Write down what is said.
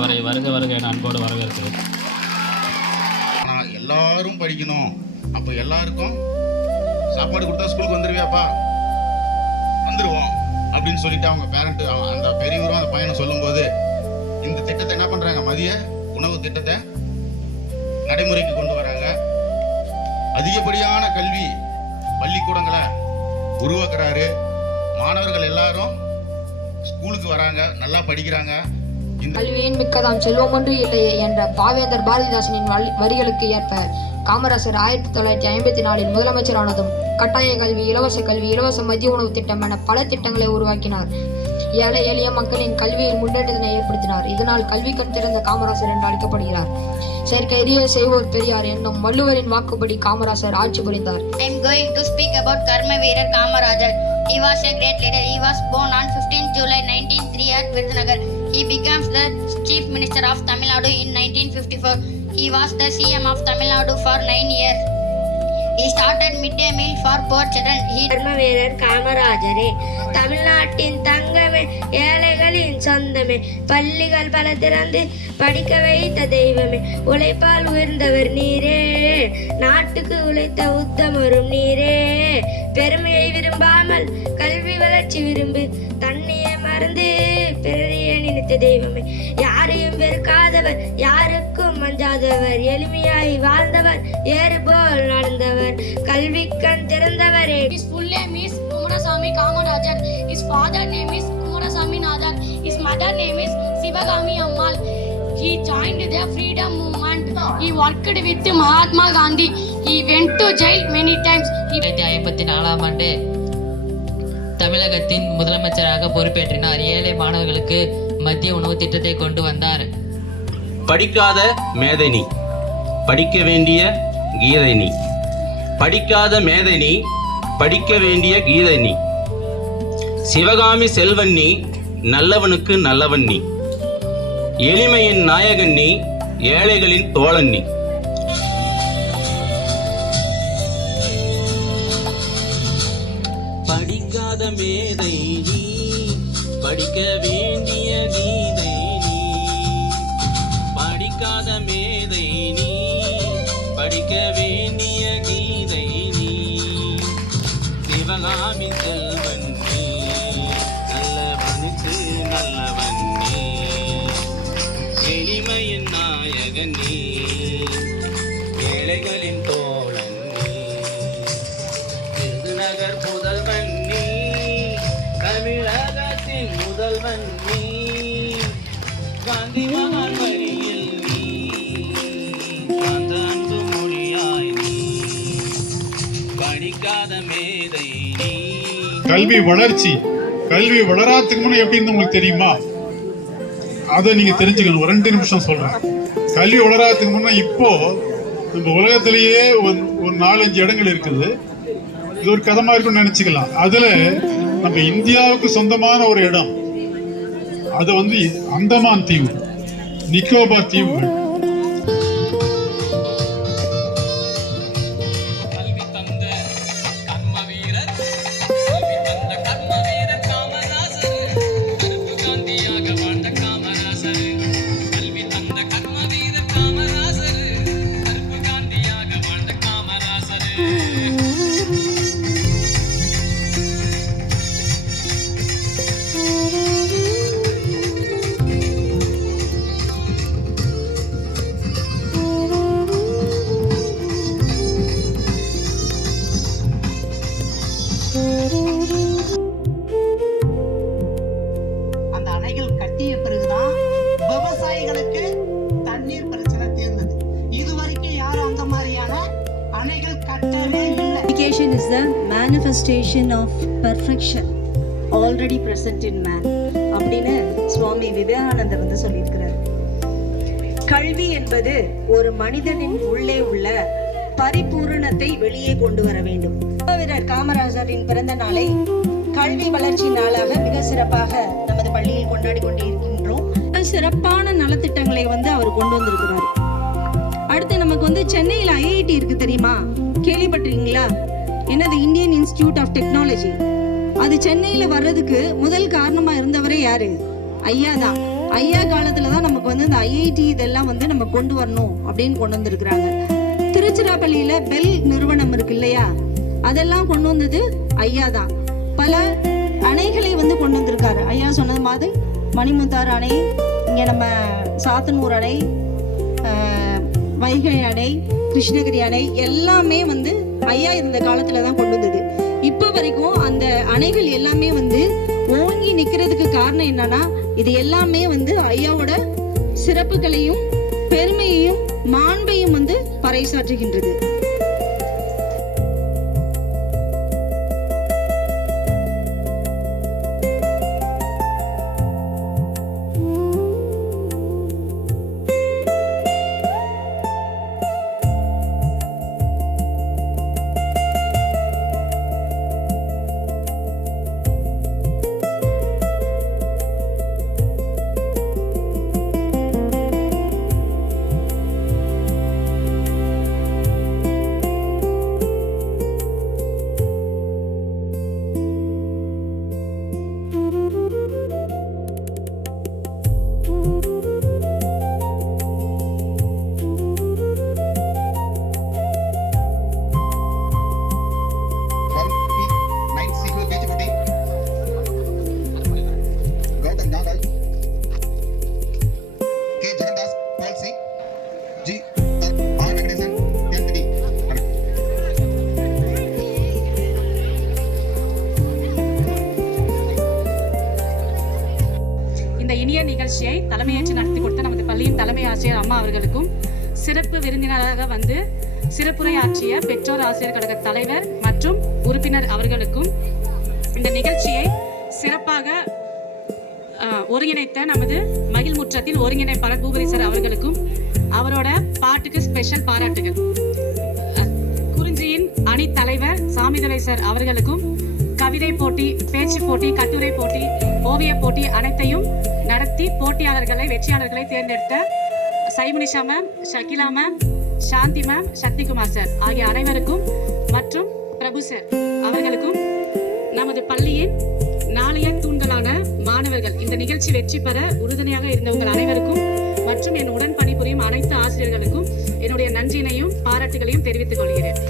அவரை வருக வருக என அன்போடு வரவேற்கிறேன். ஆனால் எல்லாரும் படிக்கணும், அப்போ எல்லாருக்கும் சாப்பாடு கொடுத்தா ஸ்கூலுக்கு வந்துடுவியாப்பா, வந்துடுவோம் அப்படின்னு சொல்லிட்டு அவங்க பேரண்ட்டு அந்த பெரியவரும் அந்த பையனை சொல்லும்போது இந்த திட்டத்தை என்ன பண்ணுறாங்க, மதிய உணவு திட்டத்தை நடைமுறைக்கு கொண்டு வராங்க. அதிகப்படியான கல்வி பள்ளிக்கூடங்களை உருவாக்குறாரு. மாணவர்கள் எல்லாரும் ஸ்கூலுக்கு வராங்க, நல்லா படிக்கிறாங்க. கல்வியின் மிக்கதாம் செல்வமொன்று இல்லையே என்ற பாவேந்தர் பாரதிதாசனின் வரிகளுக்கு ஏற்ப காமராசர் 1954 முதலமைச்சரானதும் கட்டாய கல்வி, இலவச கல்வி, இலவச மதிய உணவு திட்டம் என பல திட்டங்களை உருவாக்கினார். ஏழை எளிய மக்களின் கல்வியில் முன்னேற்றத்தினை ஏற்படுத்தினார். இதனால் கல்வி கண் திறந்த காமராசர் என்று அழைக்கப்படுகிறார். செயற்கைய செய்வோர் பெரியார் என்னும் வள்ளுவரின் வாக்குப்படி காமராசர் ஆட்சி புரிந்தார். I am going to speak about Karma Veerar Kamarajar. He was a great leader. He was born on 15 July 1903 at Virudhunagar. He becomes the Chief Minister of Tamil Nadu in 1954. He was the CM of Tamil Nadu for 9 years. He started midday meal for poor children. கர்ம வீரர் காமராஜரே, தமிழ்நாட்டின் தங்கமே, ஏழைகளின் சொந்தமே, பள்ளிகள் பல திறந்து படிக்க வைத்த தெய்வமே, உழைப்பால் உயர்ந்தவர் நீரே, நாட்டுக்கு உழைத்த உத்தமரும் நீரே, பெருமையை விரும்பாமல் கல்வி வளர்ச்சி விரும்பு, தண்ணியை மறந்து பிறரையே நினைத்த தெய்வமே, யாரையும் வெறுக்காதவர், யாருக்கும் மஞ்சாதவர், எளிமையாய் வாழ்ந்தவர், ஏறு போல் நடந்தவர், கல்வி கண் திறந்தவரே. His full name is Kumarasamy Kamarajar. His father name is Kumarasamy Nadar. His mother name is Sivagami Ammal. He joined the freedom movement. He worked with Mahatma Gandhi. He went to jail many times. 1954 ஆண்டு தமிழகத்தின் முதலமைச்சராக பொறுப்பேற்றினார். ஏழை மாணவர்களுக்கு மதிய உணவு திட்டத்தை கொண்டு வந்தார். படிக்காத மேதைனி, படிக்க வேண்டிய கீதைனி, படிக்காத மேதைனி, படிக்க வேண்டிய கீதைனி, சிவகாமி செல்வன்னி, நல்லவனுக்கு நல்லவன்னி, எளிமையின் நாயகன்னி, ஏழைகளின் தோழன்னி. படிக்காத மேதை நீ, படிக்க வேண்டிய கீதை நீ, படிக்காத மேதை நீ, படிக்க வேண்டிய கீதை நீ, சிவகாமி செல்வன் நீ, நல்லவனுக்கு நல்லவன் நீ, எளிமையின் நாயகன் நீ, ஏழைகளின் தோழன் நீ, விருதுநகர் முதல்வன் நீ, தமிழகத்தின் முதல்வன் நீ, காந்தி மகான் வழியில் நீ, காந்த அன்பு மொழியாய் நீ, படிக்காத மேதை நீ. கல்வி வளர்ச்சி, கல்வி வளராதுக்கு முன்னே எப்படி இருந்து உங்களுக்கு தெரியுமா? அதை நீங்க தெரிஞ்சுக்கணும். ஒரு 2 நிமிஷம் சொல்றேன். கல்வி வளராதுக்கு முன்னே இப்போ நம்ம உலகத்திலேயே ஒரு 4-5 இடங்கள் இருக்குது. இது ஒரு கதமா இருக்குன்னு நினைச்சுக்கலாம். அதுல நம்ம இந்தியாவுக்கு சொந்தமான ஒரு இடம், அது அந்தமான் தீவு, நிக்கோபார் தீவுகள். அந்த அணைகள் கட்டிய பிறகுதான் விவசாயிகளுக்கு தண்ணீர் பிரச்சனை தீர்ந்தது. இதுவரைக்கும் யாரும் அந்த மாதிரியான அணைகள் கட்டவே இல்லை. Education is the manifestation of perfection already present in man அப்படின்னு சுவாமி விவேகானந்தர் சொல்லியிருக்கிறார். கல்வி என்பது ஒரு மனிதனின் உள்ளே உள்ள பரிபூரணத்தை வெளியே கொண்டு வர வேண்டும். வீரர் காமராஜரின் பிறந்த நாளை கல்வி வளர்ச்சி நாளாக மிக சிறப்பாக நமது பள்ளியில் கொண்டாடி கொண்டிருக்கின்றோம். சிறப்பான நலத்திட்டங்களை அவர் கொண்டு வந்திருக்கிறார். அடுத்து நமக்கு சென்னையில் IIT இருக்கு தெரியுமா? கேள்விப்பட்டிருக்கீங்களா? என்னது? Indian Institute of Technology. அது சென்னையில வர்றதுக்கு முதல் காரணமா இருந்தவரே யாரு? ஐயா தான். ஐயா காலத்துல தான் நமக்கு வந்து இந்த ஐஐடி இதெல்லாம் வந்து நம்ம கொண்டு வரணும் அப்படின்னு கொண்டு வந்திருக்கிறாங்க. திருச்சிராப்பள்ளியில பெல் நிறுவனம் இருக்கு இல்லையா, அதெல்லாம் கொண்டு வந்தது ஐயா தான். பல அணைகளை வந்து கொண்டு வந்திருக்காரு. ஐயா சொன்னது மாதிரி மணிமுத்தாறு அணை, இங்க நம்ம சாத்தனூர் அணை, வைகை அணை, கிருஷ்ணகிரி அணை எல்லாமே வந்து ஐயா இருந்த காலத்துல தான் கொண்டு வந்தது. இப்ப வரைக்கும் அந்த அணைகள் எல்லாமே வந்து ஓங்கி நிக்கிறதுக்கு காரணம் என்னன்னா, இது எல்லாமே வந்து ஐயாவோட சிறப்புகளையும் பெருமையையும் மாண்பையும் வந்து பறைசாற்றுகின்றது. இந்த இனிய நிகழ்ச்சியை தலைமையேற்று நடத்தி கொடுத்த நமது பள்ளியின் தலைமை ஆசிரியர் அம்மா அவர்களுக்கும், சிறப்பு விருந்தினராக வந்து சிறப்புரை ஆற்றிய பெற்றோர் ஆசிரியர் கழக தலைவர் மற்றும் உறுப்பினர் அவர்களுக்கும், இந்த நிகழ்ச்சியை சிறப்பாக ஒருங்கிணைத்த நமது மகிழ்முற்றத்தின் ஒருங்கிணைப்பாளர் பூபதி சார் அவர்களுக்கும் அவரோட பாட்டுக்கு ஸ்பெஷல் பாராட்டுகள். குறிஞ்சியின் அணி தலைவர் சாமிதுரை சார் அவர்களுக்கும் கவிதை போட்டி, பேச்சு போட்டி, கட்டுரை போட்டி, ஓவிய போட்டி அனைத்தையும் நடத்தி போட்டியாளர்களை வெற்றியாளர்களை தேர்ந்தெடுத்த சைமுனிஷா மேம், ஷகிலா மேம், சாந்தி மேம், சக்திகுமார் சார் ஆகிய அனைவருக்கும் மற்றும் பிரபு சார் அவர்களுக்கும், நமது பள்ளியின் நாளைய தூண்களான மாணவர்கள் இந்த நிகழ்ச்சி வெற்றி பெற உறுதுணையாக இருந்தவங்கள் அனைவருக்கும் மற்றும் என் உடன் பணிபுரியும் அனைத்து ஆசிரியர்களுக்கும் என்னுடைய நன்றியினையும் பாராட்டுகளையும் தெரிவித்துக் கொள்கிறேன்.